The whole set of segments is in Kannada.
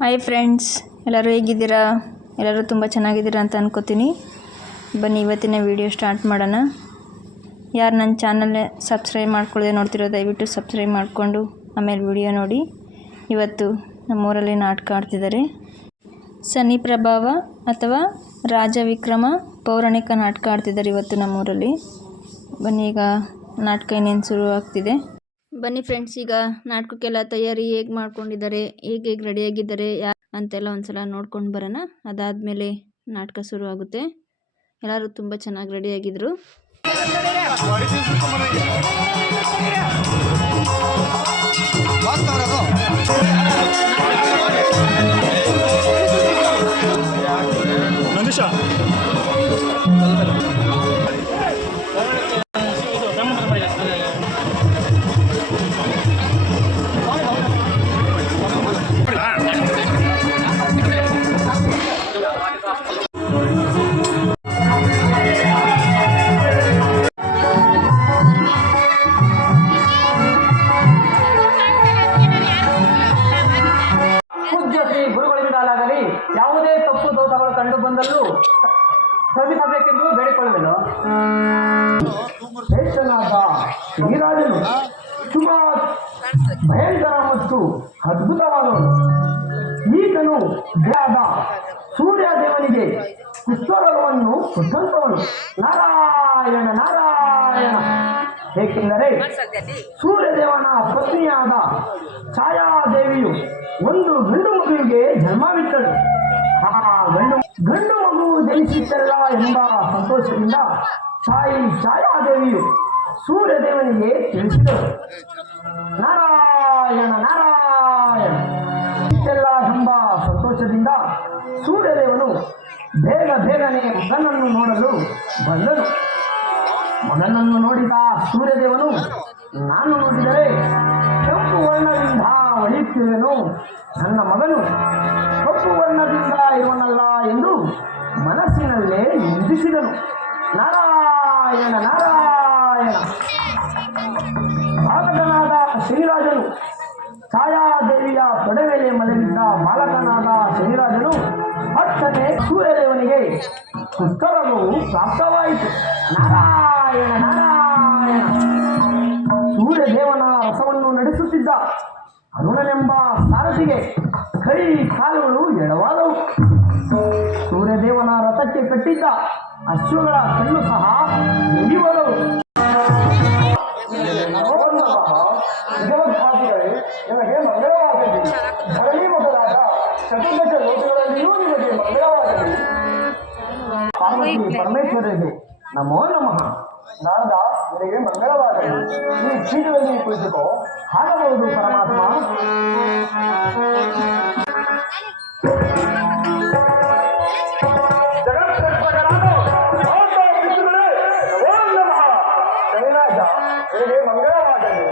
ಹಾಯ್ ಫ್ರೆಂಡ್ಸ್, ಎಲ್ಲರೂ ಹೇಗಿದ್ದೀರಾ? ಎಲ್ಲರೂ ತುಂಬ ಚೆನ್ನಾಗಿದ್ದೀರಾ ಅಂತ ಅನ್ಕೋತೀನಿ. ಬನ್ನಿ ಇವತ್ತಿನ ವಿಡಿಯೋ ಸ್ಟಾರ್ಟ್ ಮಾಡೋಣ. ಯಾರು ನನ್ನ ಚಾನಲ್ನ ಸಬ್ಸ್ಕ್ರೈಬ್ ಮಾಡ್ಕೊಳ್ಳದೆ ನೋಡ್ತಿರೋ ದಯವಿಟ್ಟು ಸಬ್ಸ್ಕ್ರೈಬ್ ಮಾಡಿಕೊಂಡು ಆಮೇಲೆ ವಿಡಿಯೋ ನೋಡಿ. ಇವತ್ತು ನಮ್ಮೂರಲ್ಲಿ ನಾಟಕ ಆಡ್ತಿದ್ದಾರೆ. ಶನಿ ಪ್ರಭಾವ ಅಥವಾ ರಾಜ ವಿಕ್ರಮ ಪೌರಾಣಿಕ ನಾಟಕ ಆಡ್ತಿದ್ದಾರೆ ಇವತ್ತು ನಮ್ಮೂರಲ್ಲಿ. ಬನ್ನಿ, ಈಗ ನಾಟಕ ಇನ್ನೇನು ಶುರು ಆಗ್ತಿದೆ. ಬನ್ನಿ ಫ್ರೆಂಡ್ಸ್, ಈಗ ನಾಟಕಕ್ಕೆಲ್ಲ ತಯಾರಿ ಹೇಗೆ ಮಾಡ್ಕೊಂಡಿದ್ದಾರೆ, ಹೇಗೆ ರೆಡಿಯಾಗಿದ್ದಾರೆ ಅಂತೆಲ್ಲ ಒಂದ್ಸಲ ನೋಡ್ಕೊಂಡು ಬರೋಣ. ಅದಾದಮೇಲೆ ನಾಟಕ ಶುರು ಆಗುತ್ತೆ. ಎಲ್ಲರೂ ತುಂಬ ಚೆನ್ನಾಗಿ ರೆಡಿಯಾಗಿದ್ದರು. ಯಾವುದೇ ತಪ್ಪು ದೋಷಗಳು ಕಂಡು ಬಂದಲ್ಲೂ ಶ್ರಮಿಸಬೇಕೆಂದು ಬೇಡಿಕೊಳ್ಳುವೆನು. ಶ್ರೇಷ್ಠನಾದ ಶ್ರೀರಾಜನು ತುಂಬಾ ಭಯಂಕರ ಮತ್ತು ಅದ್ಭುತವಾದವನು. ಈತನು ದೇವದ ಸೂರ್ಯ ದೇವನಿಗೆ ಪುಷ್ಪಗಳನ್ನು ಕೊಟ್ಟಂತವನು. ನಾರಾಯಣ ನಾರಾಯಣ. ಏಕೆಂದರೆ ಸೂರ್ಯದೇವನ ಪತ್ನಿಯಾದ ಛಾಯಾದೇವಿಯು ಒಂದು ಗಂಡು ಮಗುವಿಗೆ ಜನ್ಮವಿತ್ತಳು. ಆ ಗಂಡು ಮಗು ಜನಿಸಿತ್ತಲ್ಲ ಎಂಬ ಸಂತೋಷದಿಂದ ಛಾಯಾದೇವಿಯು ಸೂರ್ಯದೇವನಿಗೆ ತಿಳಿಸಿದಳು. ನಾರಾಯಣ ನಾರಾಯಣ ಇಷ್ಟೆಲ್ಲ ಎಂಬ ಸಂತೋಷದಿಂದ ಸೂರ್ಯದೇವನು ಬೇಗನೆ ಮಗನನ್ನು ನೋಡಲು ಬಂದನು. ಮಗನನ್ನು ನೋಡಿದ ಸೂರ್ಯದೇವನು, ನಾನು ನೋಡಿದರೆ ಕೆಂಪು ವರ್ಣದಿಂದ ಹೊಳೆಯುತ್ತಿರುವೆನು, ನನ್ನ ಮಗನು ಕಪ್ಪು ವರ್ಣದಿಂದ ಇರುವನಲ್ಲ ಎಂದು ಮನಸ್ಸಿನಲ್ಲೇ ನಿಂದಿಸಿದನು. ನಾರಾಯಣ ನಾರಾಯಣ. ಬಾಲಕನಾದ ಶ್ರೀರಾಜನು ಛಾಯಾದೇವಿಯ ತೊಡೆ ಮೇಲೆ ಮಲಗಿದ್ದ ಬಾಲಕನಾದ ಶ್ರೀರಾಜನು ಹತ್ತನೇ ಸೂರ್ಯದೇವನಿಗೆ ಪುಸ್ತಕವು ಪ್ರಾಪ್ತವಾಯಿತು. ನಾರಾಯಣ ನಾರಾಯಣ. ಸೂರ್ಯದೇವನ ರಸವನ್ನು ನಡೆಸುತ್ತಿದ್ದ ಅರುಣನೆಂಬ ಸಾರಥಿಗೆ ಕೈ ಕಾಲುಗಳು ಎಡವಾದವು. ಸೂರ್ಯದೇವನ ರಥಕ್ಕೆ ಕಟ್ಟಿದ್ದ ಅಶ್ವಗಳ ಕಣ್ಣು ಸಹ ಮುಗಿಯುವದವು. ಜಗದ್ಭಾತಿಗಳೇ, ನಿಮಗೆ ಮಂಗಳವಾಗಲಿ. ಧರಣಿ ಮೊದಲಾದ ಚತುರ್ದಶ ಲೋಕಗಳಲ್ಲಿಯೂ ನಿಮಗೆ ಮಂಗಳವಾಗಲಿ. ಪಾರ್ವತಿ ಪರಮೇಶ್ವರರಿಗೆ ನಮೋ ನಮಃ. ನಾರದ, ನಿನಗೆ ಮಂಗಳವಾಗಲಿ. ಈ ಪೀಠದಲ್ಲಿ ಕುಳಿತುಕೋ. ಆಗಬಹುದು ಪರಮಾತ್ಮ. ಶನಿರಾಜ, ನಿನಗೆ ಮಂಗಳವಾಗಲಿ.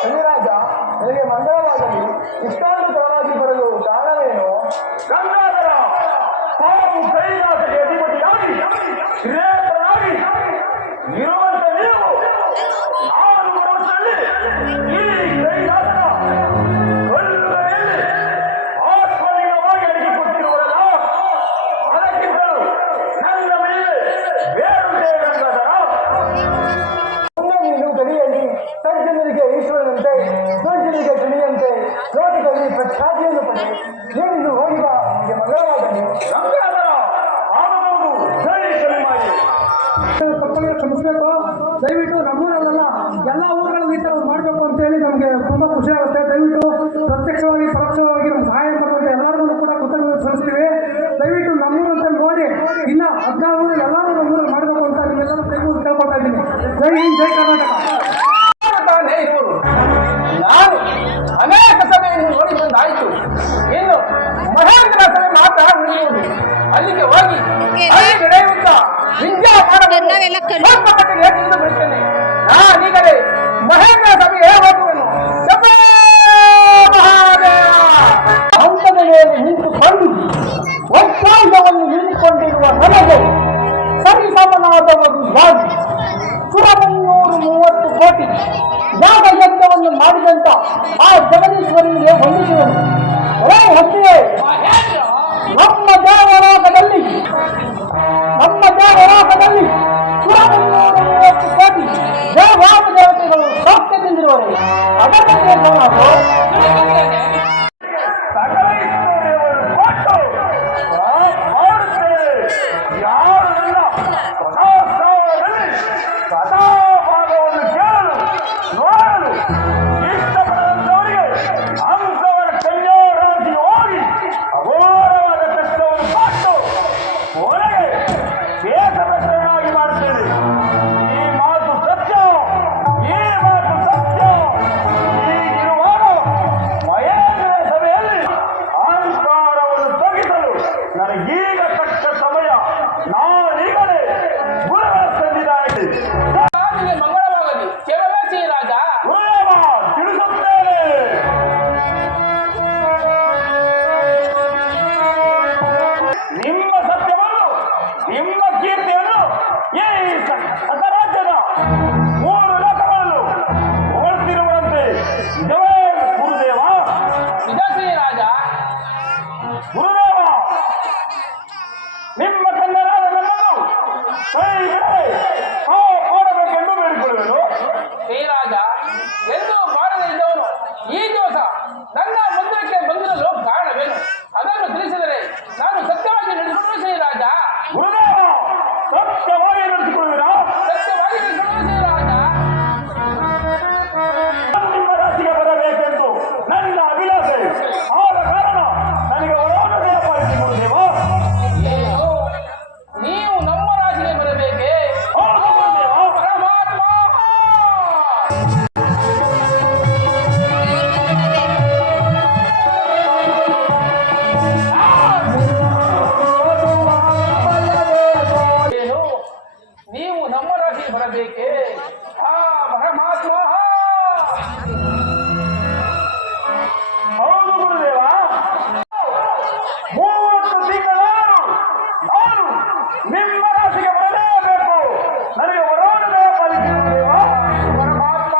ಶನಿರಾಜ, ನಿನಗೆ ಮಂಗಳವಾಗಲಿ. ಇಷ್ಟೊಂದು ತಡವಾಗಿ ಬರಲು ಕಾರಣವೇನು? ಗಂಗಾಧರ ತಾವು ಕೈಲಾಸಕ್ಕೆ ಅಧಿಪತಿಯಾಗಿ ಶ್ರೇಷ್ಠನಾಗಿ ಇರುವಂತ ನೀವು ನಾನು ಬರುವಲ್ಲಿ ಈ ಕೈಲಾಸದ ಆತ್ಮಲಿಂಗವಾಗಿ ಅಡಿಗೆ ಕೊಟ್ಟಿರುವಲ್ಲ, ಅದಕ್ಕಿಂತಲೂ ನನ್ನ ಮೇಲೆ ಬೇರುಂಟೆ ಗಂಗಾಧರ. ನೀನು ಗಡಿಯಲ್ಲಿ ಸಜ್ಜನರಿಗೆ ಈಶ್ವರನಂತೆ, ಸಜ್ಜನಿಗೆ ಗಡಿಯಂತೆ ಲೋಕದಲ್ಲಿ ಪ್ರಖ್ಯಾತಿಯನ್ನು ಪಡೆ. ನೀನು ಹೋಗಿ ಬಾ, ನಿಮಗೆ ಮಂಗಳವಾಗಲಿ. ಗಂಗಾಧರ ಆಗಬಹುದು. ಜೈ ಖುಷಿ ಆಗುತ್ತೆ. ದಯವಿಟ್ಟು ಪ್ರತ್ಯಕ್ಷವಾಗಿ ಪರೋಕ್ಷವಾಗಿ ನಮ್ಮ ಸಹಾಯ ಮಾಡುವಂತೆ ಎಲ್ಲರಿಗೂ ಕೂಡ ಕೃತಜ್ಞತೆ ಸಲ್ಲಿಸ್ತೀವಿ. ದಯವಿಟ್ಟು ನಮ್ಮೂರಂತ ನೋಡಿ ಇನ್ನ 16 ಎಲ್ಲರೂ ನಮ್ಮೂರಲ್ಲಿ ಮಾಡಬೇಕು ಅಂತ ನಿಮ್ಮೆಲ್ಲರೂ ಕೈಗೂಡಿ ಕೇಳ್ಕೊಳ್ತಾ ಇದ್ದೀನಿ. ಜೈ ಹಿಂದ್, ಜೈ ಕರ್ನಾಟಕ. ನಾನು ಅನೇಕ ಸಭೆಯನ್ನು ನೋಡಿ ಬಂದಾಯಿತು. ಇನ್ನು ಮಹೇಂದ್ರ ಸಭೆ ಮಾತ್ರ ಉಳಿಯುವುದು. ಅಲ್ಲಿಗೆ ಹೋಗಿ ಅಲ್ಲಿ ನಡೆಯುತ್ತ ವಿದ್ಯಾಮಾನವನ್ನು ಸ್ವಲ್ಪ ಮಟ್ಟಿಗೆ ತಿಳಿದು ಬಿಡ್ತೇನೆ. ನಾನೀಗಲೇ ಮಹೇಂದ್ರ ಸಭೆಗೆ ಹೋಗುವೆನು. ಜಪೋ ಮಹಾದೇವ. ಹಂತದ ಮೇಲೆ ನಿಂತುಕೊಂಡು ಒತ್ತಾಯವನ್ನು ನಿಂತುಕೊಂಡಿರುವ ನನಗೆ ಸರಿಸಮನಾದವರು ಯಾರು? 330 ಕೋಟಿ ಯಾಗಯಜ್ಞವನ್ನು ಮಾಡಿದಂತ ಆ ಜಗದೀಶ್ವರನಿಗೆ ವಂದಿಸುವನು. ಹೊತ್ತಿಗೆ ನಮ್ಮ ದೇವಲೋಕದಲ್ಲಿ 330 ಕೋಟಿ ದೇವಾದ ದೇವತೆಗಳು ಸೌಖ್ಯದಿಂದಿರುವರು. ಅದಕ್ಕೆ ನಾವು ಮಂಗಳವಾಗಲಿ. ಕೇವಲ ಶ್ರೀರಾಜ ತಿಳಿಸುತ್ತೇನೆ. ನಿಮ್ಮ ಸತ್ಯವನ್ನು, ನಿಮ್ಮ ಕೀರ್ತಿಯನ್ನು ಈ ರಾಜ್ಯದ 3 ಲೋಕಗಳನ್ನು ಹೊರತಿರುವಂತೆ ನಿಜವೇ ಗುರುದೇವ? ನಿಜ ಶ್ರೀರಾಜ. ಗುರುದೇವ, ನಿಮ್ಮ ಕನ್ನಡಾದ ನನ್ನನ್ನು ಕೈ ಬಿಡದೆ ಮಾಡಬೇಕೆಂದು ಬೇಡಿಕೊಳ್ಳುವೆನು. ಶ್ರೀರಾಜ, ಎಂದು ಬಾರದೆ ಇದ್ದವನು ಈ ದಿವಸ ನನ್ನ ಮುಂದಕ್ಕೆ ಬಂದಿರಲು ಕಾರಣವೇನು? ಅದನ್ನು ತಿಳಿಸಿದರೆ ನಾನು ಸತ್ಯವಾಗಿ ನಡೆಸಿಕೊಳ್ಳುವ ಶ್ರೀರಾಜ. ಗುರುದೇವ, ಸತ್ಯವಾಗಿ ನಡೆಸಿಕೊಳ್ಳುವಿರಾ? ಸತ್ಯವಾಗಿ ನಡೆಸಿಕೊಳ್ಳುವ ಶ್ರೀರಾಜ. ನಿಮ್ಮ ರಾಶಿಗೆ ಬರಬೇಕೆಂದು ನನ್ನ ಅಭಿಲಾಷೆ. ಆದ ಕಾರಣ ನನಗೆ ಒಳಗೆ ಪಾಲಿಸಿ ಗುರುದೇವ. ಏನು? ನೀವು ನಮ್ಮ ರಾಶಿಗೆ ಬರಬೇಕೆ? ಹೌದು ಗುರುದೇವ. ಪರಮಾತ್ಮ. ಏನು? ನೀವು ನಮ್ಮ ರಾಶಿಗೆ ಬರಬೇಕೆ? ಆ ಪರಮಾತ್ಮ. ಹೌದು ಗುರುದೇವ. 30 ತಿಂಗಳಾರು ನಾನು ನಿಮ್ಮ ರಾಶಿಗೆ ಬರಲೇಬೇಕು. ನನಗೆ ಹೊರಡದೆ ಪಾಲಿಸಿ ಗುರುದೇವ. ಪರಮಾತ್ಮ,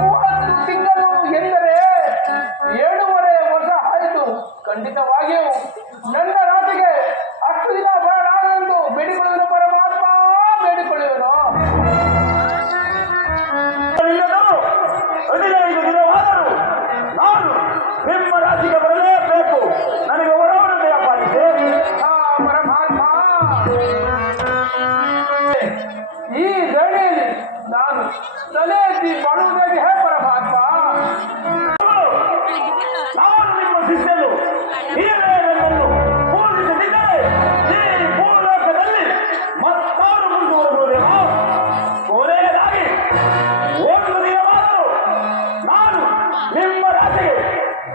30 ತಿಂಗಳು ಎಂದರೆ 7.5 ವರ್ಷ ಆಯಿತು. ಖಂಡಿತವಾಗಿಯೂ ನನ್ನ ರಾಶಿಗೆ ಅಷ್ಟು ದಿನ ಬರಲಾಗದೆಂದು ಬೇಡಿಕೊಳ್ಳುವೆನು ಪರಮಾತ್ಮ, ಬೇಡಿಕೊಳ್ಳುವೆನು. ಇಲ್ಲದರೂ 15 ದಿನವಾದರೂ ನಾನು ನಿಮ್ಮ ರಾಶಿಗೆ ಬರಲೇಬೇಕು. ನನಗೆ ಹೊರಡದೆ ಪಾಲಿಸಿ. ಆ ಪರಮಾತ್ಮ, ಈ ಧರಣಿಯಲ್ಲಿ ನಾನು ತಲೆ ಎತ್ತಿ ಬಾಳುವುದಾಗಿ ಹೇ ಪರಮಾತ್ಮ. ನಾನು ನಿಮ್ಮ ಶಿಷ್ಯನು. ನೀವೇ ನನ್ನನ್ನು ಪೂಜಿಸದಿದ್ದರೆ ಈ ಭೂಲೋಕದಲ್ಲಿ ಮತ್ತಾರು ಮುಂದುವರೆಗುವುದೇವ? ಕೊನೆಯದಾಗಿ 1 ದಿನವಾದರೂ ನಾನು ನಿಮ್ಮ ರಾಶಿಗೆ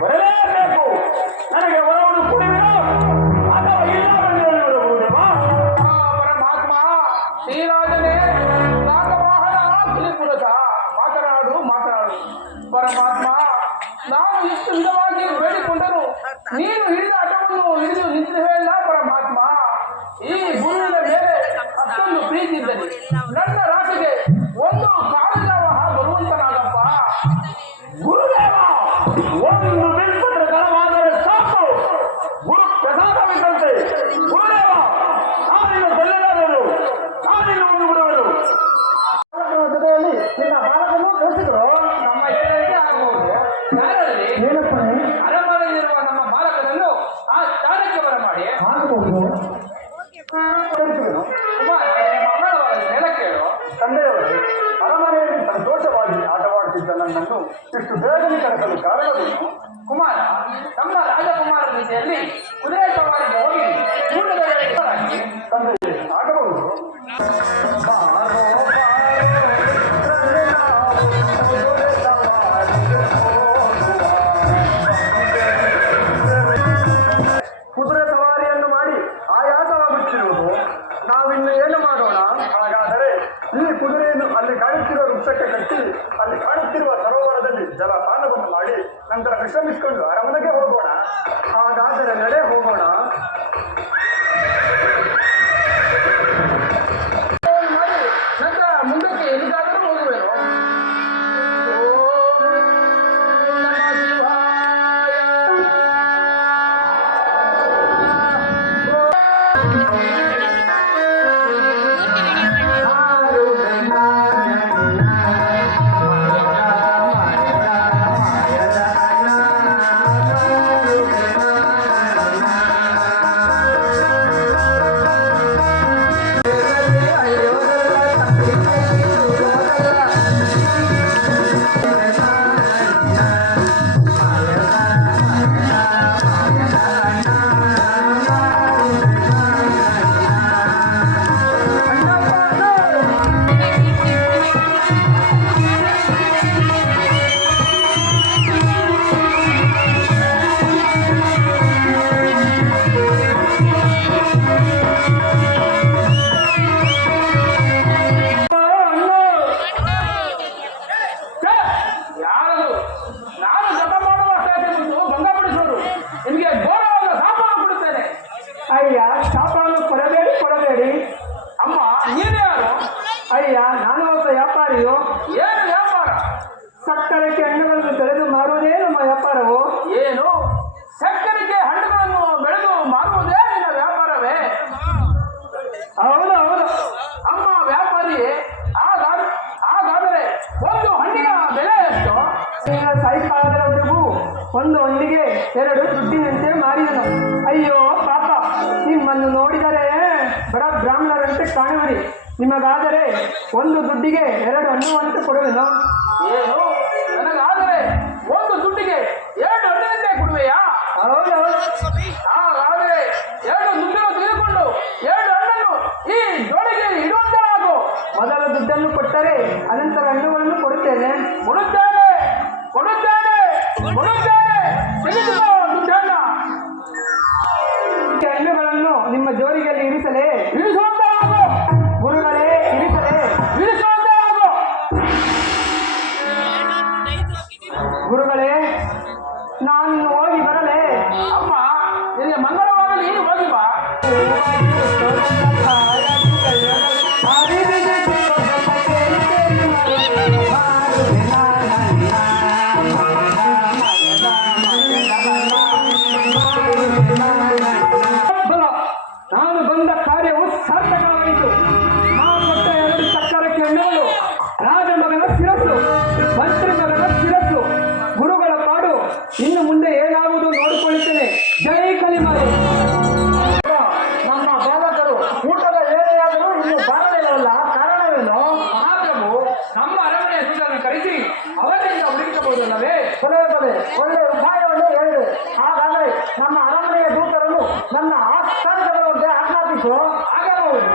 ಬರಲೇಬೇಕು. ನನಗೆ ಹೊರವನ್ನು ಕುಡಿಯುವುದು ಅಥವಾ ಇಲ್ಲವೆಂದು ಹೇಳಿರುವುದೇವ? ಆ ಪರಮಾತ್ಮ, ಶ್ರೀರಾಜನೇ, ನಾಗವಾಹನ ಪುರುಷ, ಮಾತನಾಡು. ಪರಮಾತ್ಮ, ನಾನು ಇಷ್ಟು ವಿಧವಾಗಿ ಬೇಡಿಕೊಂಡರು ನೀನು ಹಿಡಿದ ಆಟವನ್ನು ಹಿಡಿದು ನಿಂತಿರುವೆಯಲ್ಲ ಪರಮಾತ್ಮ. ಈ ಗುರುವಿನ ಮೇಲೆ ಅಷ್ಟೊಂದು ಪ್ರೀತಿ ಇದ್ದಲ್ಲಿ ನನ್ನ ರಾಶಿಗೆ ಒಂದು ಕಾಲಜಾವಹ ಬರುವಂತನಾಗಪ್ಪ. ಗುರುದೇವ, ಒಂದು ಬಿಲ್ಪಟ್ಟರೆ ತಡವಾದರೆ ಸಾಕು. ಗುರು ಪ್ರಸಾದವಿದ್ದಂತೆ. ಗುರುದೇವ, ನಾನಿನ್ನು ಸಲ್ಲಲಾರರು. ನಾನಿನ್ನು ಮುಂದೆ ಬಿಡುವೆನು. ಜೊತೆಯಲ್ಲಿ ನಿನ್ನ ಬಾಲಕನ್ನು ಕಳಿಸಿದ್ರು. ನಮ್ಮ ಹೇಳಿಕೆ ಆಗಬಹುದು. ಯಾರಲ್ಲಿ ಅರಮನೆಯಲ್ಲಿರುವ ನಮ್ಮ ಬಾಲಕನನ್ನು ಆ ಸ್ಥಾನಕ್ಕೆ ಬರಮಾಡಿ ಆಗಬಹುದು. ಕುಮಾರ, ಮಂಗಳವಾರ ನೆಲ ಕೇಳು. ತಂದೆಯವರೇ, ಅರಮನೆಯಲ್ಲಿ ಸಂತೋಷವಾಗಿ ಆಟವಾಡುತ್ತಿದ್ದ ನನ್ನನ್ನು ಇಷ್ಟು ಬರಲು ಕಾರಣವೇನು? ಕುಮಾರ, ನಮ್ಮ ರಾಜಕುಮಾರ ಜೊತೆಯಲ್ಲಿ ಕುದುರೆ ಸವಾರಿಗೆ ಹೋಗಿ ಊಟದ ವೇಳೆಗೆ ಬರಾಗಿ. ತಂದೆ ಆಗಬಹುದು. ಕುದುರೆ ಸವಾರಿಯನ್ನು ಮಾಡಿ ಆಯಾಸವಾಗುತ್ತಿರುವುದು. ನಾವಿನ್ನು ಏನು ಮಾಡೋಣ? ಹಾಗಾದರೆ ಈ ಕುದುರೆಯನ್ನು ಅಲ್ಲಿ ಕಾಣುತ್ತಿರುವ ವೃಕ್ಷಕ್ಕೆ ಕಟ್ಟಿ ಅಲ್ಲಿ ಕಾಣುತ್ತಿರುವ ಸರೋವರದಲ್ಲಿ ಜಲಪಾನವನ್ನು ಮಾಡಿ ನಂತರ ವಿಶ್ರಮಿಸಿಕೊಂಡು ಅರಮನೆಗೆ ಹೋಗೋಣ. ಹಾಗಾದರೆ ನಡೆ ಹೋಗೋಣ. ಮಾಡಿ ನಂತರ ಮುಂದಕ್ಕೆ ಎಲ್ಲಿಗಾದರೂ ಹೋಗುವೆನು. ಓಂ ನಮಃ ಶಿವಾಯ. ಯಾರದು? ನಾನು ಜಪ ಮಾಡುವ ಅಷ್ಟೇ ಮುಂದೆ ಭಂಗಪಡಿಸುವರು. ನಿಮಗೆ ಘೋರವಾದ ಶಾಪವನ್ನು ಕೊಡುತ್ತೇನೆ. ಅಯ್ಯ, ಶಾಪವನ್ನು ಕೊಡಬೇಡಿ. ಅಮ್ಮ, ನೀನು ಯಾರು? ಅಯ್ಯ, ನಾನು ಒಬ್ಬ ವ್ಯಾಪಾರಿಯು. ಏನು ವ್ಯಾಪಾರ? ಸಕ್ಕರೆಗೆ ಹಣ್ಣುಗಳನ್ನು ಬೆಳೆದು ಮಾರುವುದೇ ನಮ್ಮ ವ್ಯಾಪಾರವು. ಏನು? ಸಕ್ಕರೆಗೆ ಹಣ್ಣುಗಳನ್ನು ಬೆಳೆದು ಮಾರುವುದೇ ನಿನ್ನ ವ್ಯಾಪಾರವೇ? ಹೌದು ಹೌದು. ಅಮ್ಮ ವ್ಯಾಪಾರಿಯೇ, ಹಾಗಾದರೆ ಒಂದು ಹಣ್ಣಿನ ಬೆಲೆ ಎಷ್ಟು? ಈಗ ಸಾಯಂಕಾಲದವರೆಗೂ ಒಂದು ಹಣ್ಣಿಗೆ 2 ದುಡ್ಡಿನಂತೆ ಮಾರಿದನು. ಅಯ್ಯೋ ಪಾಪ, ನಿಮ್ಮನ್ನು ನೋಡಿದರೆ ಬಡ ಬ್ರಾಹ್ಮಣರಂತೆ ಕಾಣುವಿರಿ. ನಿಮಗಾದರೆ 1 ದುಡ್ಡಿಗೆ 2 ಹಣ್ಣು ಅಂತ ಕೊಡುವೆನು. ಏನು? ನನಗಾದರೆ ಒಂದು ದುಡ್ಡಿಗೆ 2 ಹಣ್ಣಿನಂತೆ ಕೊಡುವೆಯಾ? ಹೌದು ಹೌದು. ಹಾಗಾದರೆ 2 ದುಡ್ಡನ್ನು ತೆಗೆದುಕೊಂಡು 2 ಹಣ್ಣನ್ನು ಈ ಜೋಳಿಗೆ ಇಡುವಂತಾಗು. ಮೊದಲ ದುಡ್ಡನ್ನು ಕೊಟ್ಟರೆ ಅನಂತರ ಹಣ್ಣುಗಳನ್ನು ಕೊಡುತ್ತೇನೆ. ಕೊಡುತ್ತೇನೆ. ತೆಗೆದುಕೋ ದುಡ್ಡನ್ನ. ಈ ಹಣ್ಣುಗಳನ್ನು ನಿಮ್ಮ ಜೋರಿಗೆಯಲ್ಲಿ ಇರಿಸಲೇ? ಇಳಿಸುವಂತಾಗು. ಗುರುಗಳೇ, ಇರಿಸಲೇ? ಇಳಿಸುವಂತಾಗು. ಗುರುಗಳೇ, ನಾನು ಹೋಗಿ ಬರಲೇ? ಅಮ್ಮ, ನಿನಗೆ ಮಂಗಳವಾಗಲಿ, ಹೋಗಿ ಬಾ. ನಾನು ಬಂದ ಕಾರ್ಯವು ಸಾರ್ಥಕವಾಯಿತು. ನಾವು ಕೊಟ್ಟ 2 ಸಕ್ಕರೆಗೆ ಹಣ್ಣುಗಳು ರಾಜ ಮಗನ ಶಿರಸ್ಸು, ಮಂತ್ರಿ ಮಗನ ಶಿರಸ್ಸು. ಗುರುಗಳ ಪಾಡು ಇನ್ನು ಮುಂದೆ ಏನಾಗುವುದು ನೋಡಿಕೊಳ್ಳುತ್ತೇನೆ. ಜೈ ಕಲಿಮಾರು. ನಮ್ಮ ಬಾಲಕರು ಊಟದ ವೇಳೆಯಾದರೂ ಇನ್ನು ಬಾರಲಿಲ್ಲವಲ್ಲ, ಕಾರಣವೇನು? ಮಹಾಪ್ರಭು, ನಮ್ಮ ಅರಮನೆಯ ಸೂಟನ್ನು ಕರೆಸಿ ಅವರಿಂದ ಹುಡುಕಬಹುದಲ್ಲವೇ? ಒಳ್ಳೆ ಉಪಾಯವನ್ನು ಹೇಳಿದೆ. ಹಾಗಾದರೆ ನಮ್ಮ ಅರಮನೆಯ ದೂತರನ್ನು ನನ್ನ ಆಸ್ಥಾನದವರಂತೆ ಆಜ್ಞಾಪಿಸು. ಆಗಬಹುದು.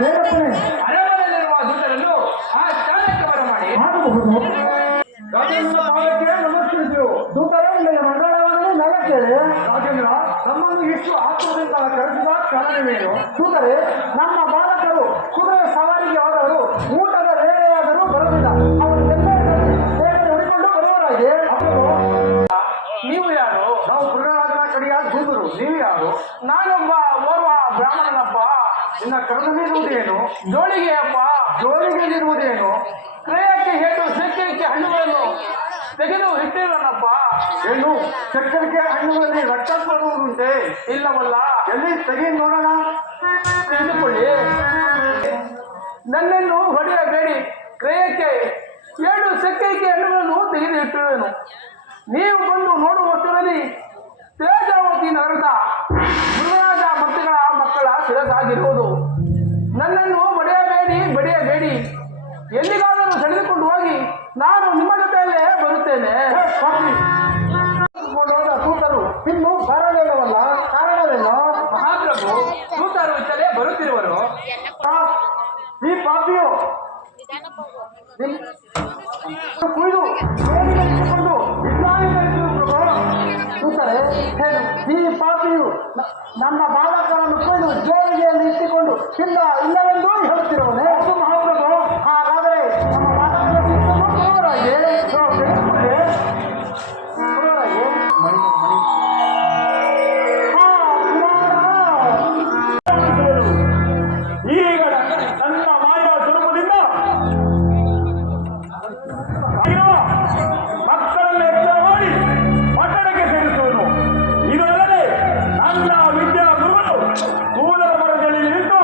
ಹೇಳಪ್ಪನೇ, ಅರಮನೆಯಲ್ಲಿರುವ ದೂತರನ್ನು ಆ ಸ್ಥಾನಕ್ಕೆ ಬರಮಾಡಿ. ಆಗಬಹುದು. ರಾಜೇಂದ್ರ ಪಾದಕ್ಕೆ ನಮಸ್ಕರಿಸು. ದೂತರೇ, ನಿಮಗೆ ಮಂಗಳವಾರನೇ ನೆಲೆ ಕೇಳಿ. ರಾಜೇಂದ್ರ, ನಮ್ಮನ್ನು ಇಷ್ಟು ಆತುರದಿಂದ ಕರೆಸಿದ ಕಾರಣವೇನು? ದೂತರೇ, ನಮ್ಮ ಬಾಲಕರು ಕುದುರೆ ಸವಾರಿಗೆ ಹೋದವರು ಊಟದ ವೇಳೆಯಾದರೂ ಬರುವುದಿಲ್ಲ. ಅವರು ಬೇರೆ ಹುಡಿಕೊಂಡು ಬರುವವರಾಗಿ. ನೀವು ಯಾರು? ನಾವು ಪುಣ್ಯರಾಜನ ಕಡೆಯ ದೂತರು. ನೀವು ಯಾರು? ನಾನೊಬ್ಬ ಓರ್ವ ಬ್ರಾಹ್ಮಣನಪ್ಪ. ನಿನ್ನ ಕರ್ಣವಿರುವುದೇನು? ಜೋಳಿಗೆಯಪ್ಪ. ಜೋಳಿಗೆಯಲ್ಲಿರುವುದೇನು? ಕ್ರಯಕ್ಕೆ ಹೇಳು ಸಕ್ಕರೆಗೆ ಹಣ್ಣುಗಳನ್ನು ತೆಗೆದು ಇಟ್ಟಿರೋನಪ್ಪ. ಏನು? ಸಕ್ಕರೆಗೆ ಹಣ್ಣುಗಳಲ್ಲಿ ರಕ್ತ ಬರುವುದುಂಟೆ? ಇಲ್ಲವಲ್ಲ. ಎಲ್ಲಿ ತೆಗಿ ನೋಡೋಣ. ತೆಗೆದುಕೊಳ್ಳಿ. ನನ್ನನ್ನು ಹೊಡೆಯಬೇಡಿ. ಕ್ರಯಕ್ಕೆ 7 ಸಕ್ಕರೆಗೆ ಹಣ್ಣುಗಳನ್ನು ತೆಗೆದು ಇಟ್ಟಿರುವೆನು. ನೀವು ಬಂದು ನೋಡುವಷ್ಟರಲ್ಲಿ ತೇಜಾವತಿ ನಗರದ ಗುರುರಾಜ ಭಕ್ತಿಗಳ ಮಕ್ಕಳ ಶಿರಸಾಗಿರುವುದು. ನನ್ನನ್ನು ಬಡಿಯಬೇಡಿ. ಎಲ್ಲಿಗಾದರೂ ಸೆಳೆದುಕೊಂಡು ಹೋಗಿ ನಾನು ನಿಮ್ಮ ಜೊತೆಯಲ್ಲೇ ಬರುತ್ತೇನೆ. ದೂತರು ಇನ್ನು ಬರಲಿಲ್ಲವಲ್ಲ, ಕಾರಣವೇನು? ಮಹಾಪ್ರಭು, ದೂತರು ಇತ್ತಲೇ ಬರುತ್ತಿರುವರು. ಈ ಪಾಪಿಯು ಕುಯ್ದು ಇಟ್ಟುಕೊಂಡು ದೂತರೆ, ಹೇಳು, ಈ ಪಾಪಿಯು ನಮ್ಮ ಬಾಲಕರನ್ನು ಕೊಯ್ದು ಜೋಳಿಗೆಯಲ್ಲಿ ಇಟ್ಟುಕೊಂಡು ಇಲ್ಲವೆಂದು ಹೇಳುತ್ತಿರುವನೆ. ಮಹಾಪ್ರಭು, ಹಾಗಾದರೆ ನಮ್ಮ ಬಾಲಕರಾಗಿ ಈಗ ನನ್ನ ಮಾಯ ಸ್ವರೂಪದಿಂದ ಮಕ್ಕಳನ್ನು ಎಚ್ಚರ ಮಾಡಿ ಪಟ್ಟಣಕ್ಕೆ ಸೇರಿಸುವುದು. ಇದಲ್ಲದೆ ನನ್ನ ವಿದ್ಯಾ ಗುರುಗಳು ಕೂಲರ ಮರದಲ್ಲಿ ನಿಂತು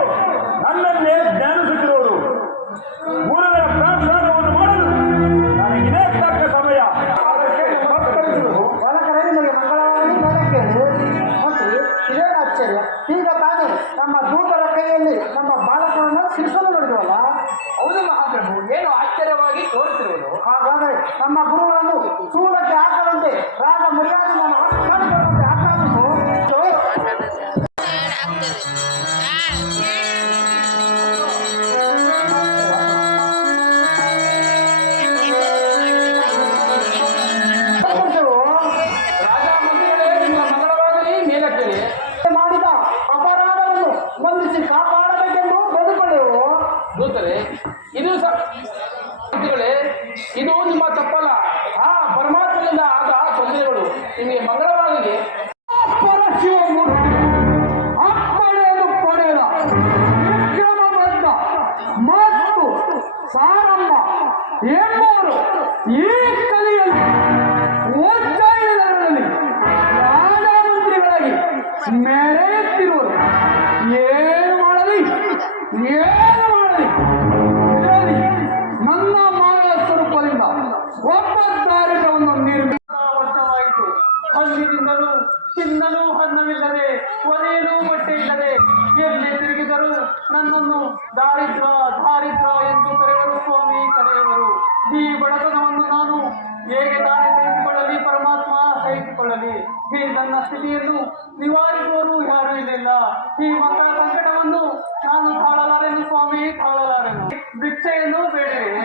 ನನ್ನನ್ನೇ ಧ್ಯಾನಿಸುತ್ತಿರುವರು. ಗುರುಗಳ ಪ್ರಾರ್ಥನೆಯನ್ನು ಮಾಡಲು ನನಗಿದೇ ತಕ್ಕ ಸಮಯ. ಬಾಲಕರೇ, ನಿಮಗೆ ಮಂಗಳವಾಣಿ ಮೇಲೆ ಕೇಳಿ ಮತ್ತು ಇದೇನು ಆಶ್ಚರ್ಯ, ಈಗ ತಾನೇ ನಮ್ಮ ದೂತರ ಕೈಯಲ್ಲಿ ನಮ್ಮ ಬಾಲಕರನ್ನು ಶಿಕ್ಷಣ ನೋಡಿದವಲ್ಲ. ಹೌದು ಮಹಾಪ್ರಭು, ಏನು ಆಶ್ಚರ್ಯವಾಗಿ ತೋರುತ್ತಿರುವುದು. ಹಾಗಾದರೆ ನಮ್ಮ ಗುರುಗಳನ್ನು ಸೂಲಕ್ಕೆ ಹಾಕದಂತೆ ರಾಜ ಮರ್ಯಾದೆ ಆಕ್ರಮಿಸು. ರಾಜ ಮಂತ್ರಿಗಳೇ, ನಿಮ್ಮ ಮಂಗಳವಾಗಲಿ ಮೇಲಕ್ಕಲಿ. ಮಾಡಿದ ಅಪರಾಧವನ್ನು ಬಂಧಿಸಿ ಕಾಪಾಡಬೇಕೆಂದು ಬದುಕೊಳ್ಳೆವು. ದೂತರೇ, ಇದು ನಿಮ್ಮ ತಪ್ಪಲ್ಲ. ಆ ಪರಮಾತ್ಮನಿಂದ ಆದ ತೊಂದರೆಗಳು ನಿಮಗೆ ಮಂಗಳವಾಗಲಿ. ಅಪ್ಪಣೆಯನ್ನು ಪಡೆದ ವಿಕ್ರಮಬದ್ಧ ಮತ್ತು ಸಾರಮ್ಮ ಎಂಬುವರು ಈ ಕಲಿಯಲ್ಲಿ ಉಜ್ಜಯಿನಿಗಳಲ್ಲಿ ರಾಜಮಂತ್ರಿಗಳಾಗಿ ಮೆರೆಯುತ್ತಿರುವರು. ಏನು ಮಾಡಲಿ ಇದರಲ್ಲಿ ನನ್ನ ಮಾಯ ಸ್ವರೂಪದಿಂದ ಒಬ್ಬ ದಾರಿದ್ರ್ಯವನ್ನು ವರ್ಷವಾಯಿತು. ಹಣ್ಣಿನಿಂದಲೂ ತಿನ್ನಲು ಅನ್ನವಿಲ್ಲದೆ, ಒಲೆಯಲು ಬಟ್ಟೆ ಇಲ್ಲದೆ, ಎಲ್ಲಿ ತಿರುಗಿದರೂ ನನ್ನನ್ನು ದಾರಿದ್ರ ಎಂದು ಕರೆಯುವರು ಸ್ವಾಮಿ, ಕರೆಯುವರು. ಈ ಬಡತನವನ್ನು ನಾನು ಹೇಗೆ ತಾನೇ ಸಹಿಸಿಕೊಳ್ಳಲಿ ಪರಮಾತ್ಮ, ಸಹಿಸಿಕೊಳ್ಳಲಿ. ಈ ನನ್ನ ಸ್ಥಿತಿಯನ್ನು ನಿವಾರಿಸುವರು ಯಾರೂ ಇಲ್ಲ. ಈ ಮಕ್ಕಳ ಸಂಕಟವನ್ನು ನಾನು ತಾಳಲಾರೆನು ಸ್ವಾಮಿ, ತಾಳಲಾರೆನು. ಭಿಕ್ಷೆಯನ್ನು ಬೇಡಿರಿ.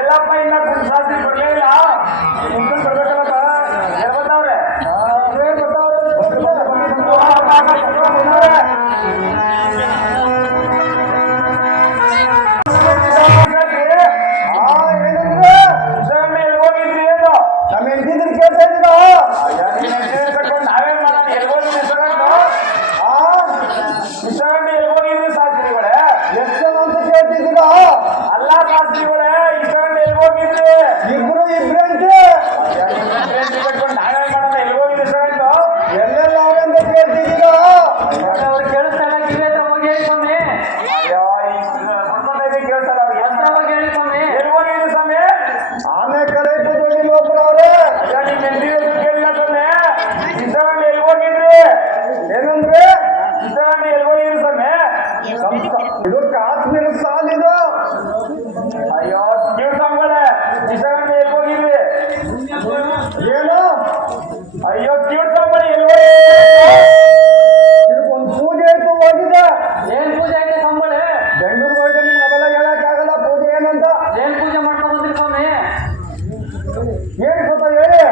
ಎಲ್ಲಪ್ಪ ಇಲ್ಲ ಶಾಸ್ತ್ರಿ ಬರ್ಲಿಲ್ಲ, ಮುಂದೆ ಬರ್ಬೇಕಲ್ಲ ಹೇಳ್ಬತ್ತವ್ರೆ. ಹೋಗಿದ್ರಿ ಏನು ನಮ್ಮ ಹೆಂಡತಿದ್ರು ಕೇಳ್ತಾ ಇದ್ದೀರಾ? ನಾವೇನ್ ಮಾಡೋಣ, ಎಲ್ಗೋಗಿದ್ರಿ ಇಷ್ಟಗಂಡು ಎಲ್ಗೋಗಿದ್ರಿ ಶಾಸ್ತ್ರಿಗಳೇ? ಎಷ್ಟು ಅಂತ ಕೇಳ್ತಿದ್ದೀರಾ? ಅಲ್ಲ ಶಾಸ್ತ್ರಿಗಳೇ, ಇಷ್ಟಗಂಡು ಎಲ್ಗೋಗಿದ್ರಿ? ಇಬ್ರಂತೆ. ಕಟ್ಕೊಂಡು ನಾವೇನ್ ಮಾಡೋಣ, ಎಲ್ಗೋಗಿದ್ರಿ ಇಷ್ಟಗಂಡು? ಎಲ್ಲೆಲ್ಲ ಅಂತ ಕೇಳ್ತಿದ್ದೀರಾ? ಅವ್ರು ಕೇಳಿಸ್ತಾರ, ಕಿವಿ ಹತ್ರ ಹೋಗಿ ಹೇಳಿ ಸ್ವಾಮಿ. ಅಯ್ಯೋ, ಕೇಳ್ತಾರೆ ಅವ್ರಿಗೆ. ಹತ್ರ ಹೋಗಿ ಹೇಳಿ ಸ್ವಾಮಿ. ಎಲ್ಗೋಗಿದ್ರಿ ಸ್ವಾಮಿ? ಆನೆ ಕಡೆ ಇಟ್ಟು ಒಬ್ಬರವ್ರೆ. ಅಯ್ಯೋ, ನಿಮ್ಮ ಹೆಂಡತಿ ಕೇಳಿಲ್ಲ ಸ್ವಾಮಿ. ಇಷ್ಟಗಂಡು ಎಲ್ಗೋಗಿದ್ರಿ? ಏನಂದ್ರೆ ಇಷ್ಟಗಂಡು ಎಲ್ಗೋಗಿದ್ರಿ ಸ್ವಾಮಿ? ಇದು ಕಾಶ್ಮೀರ ಸಾಲಿದು. ಅಯ್ಯೋ, ನೀವು ಸ್ವಾಮಿಗಳೇ, ಇಷ್ಟಗಂಡು ಎಲ್ಗೋಗಿದ್ರಿ? ಏನು? ಅಯ್ಯೋ, ಕ್ಯೂಟ್ ಸ್ವಾಮಿಗಳೇ, ಎಲ್ಗೋಗಿದ್ರಿ? ಇದಕ್ಕೊಂದು ಪೂಜೆ ಇತ್ತು, ಹೋಗಿದೆ. ಏನ್ ಪೂಜೆ ಐತೆ ಸ್ವಾಮಿಗಳೇ? ಬೆಂಗಳೂರು ಹೋಗಿದೆ, ನಿಮ್ಮ ಮೊಬೈಲ ಹೇಳಕ್ಕಾಗಲ್ಲ ಪೂಜೆ ಏನಂತ. ಏನ್ ಪೂಜೆ ಮಾಡ್ಕೊಂಡು ಬಂದ್ರಿ ಸ್ವಾಮಿ? ಏನ್ ಗೊತ್ತಾ ಹೇಳಿ?